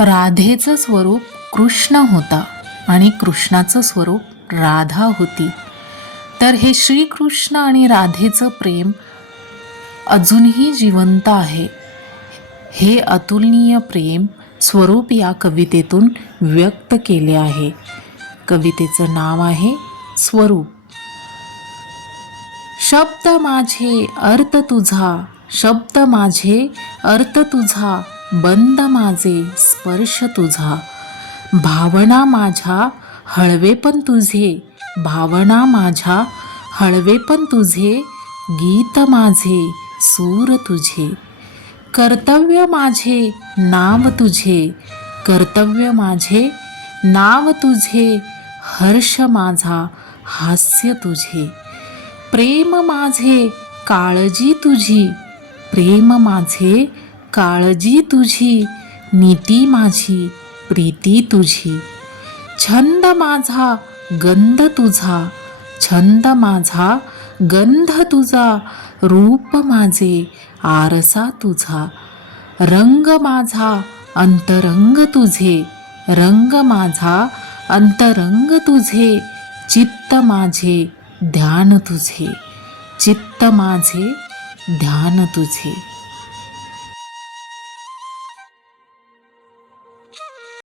राधेचं स्वरूप कृष्ण होता आणि कृष्णाचं स्वरूप राधा होती. तर हे श्रीकृष्ण आणि राधेचं प्रेम अजूनही जिवंत आहे. हे अतुलनीय प्रेम स्वरूप या कवितेतून व्यक्त केले आहे. कवितेचं नाव आहे स्वरूप. शब्द माझे अर्थ तुझा, शब्द माझे अर्थ तुझा, बंद माझे स्पर्श तुझा, भावना माझ्या हळवेपण तुझे, भावना माझ्या हळवेपण तुझे, गीत माझे सूर तुझे, कर्तव्य माझे नाव तुझे, कर्तव्य माझे नाव तुझे, हर्ष माझा हास्य तुझे, प्रेम माझे काळजी तुझी, प्रेम माझे काळजी तुझी, नीती माझी प्रीती तुझी, छंद माझा गंध तुझा, छंद माझा गंध तुझा, रूप माझे आरसा तुझा, रंग माझा अंतरंग तुझे, रंग माझा अंतरंग तुझे, चित्त माझे ध्यान तुझे, चित्त माझे ध्यान तुझे.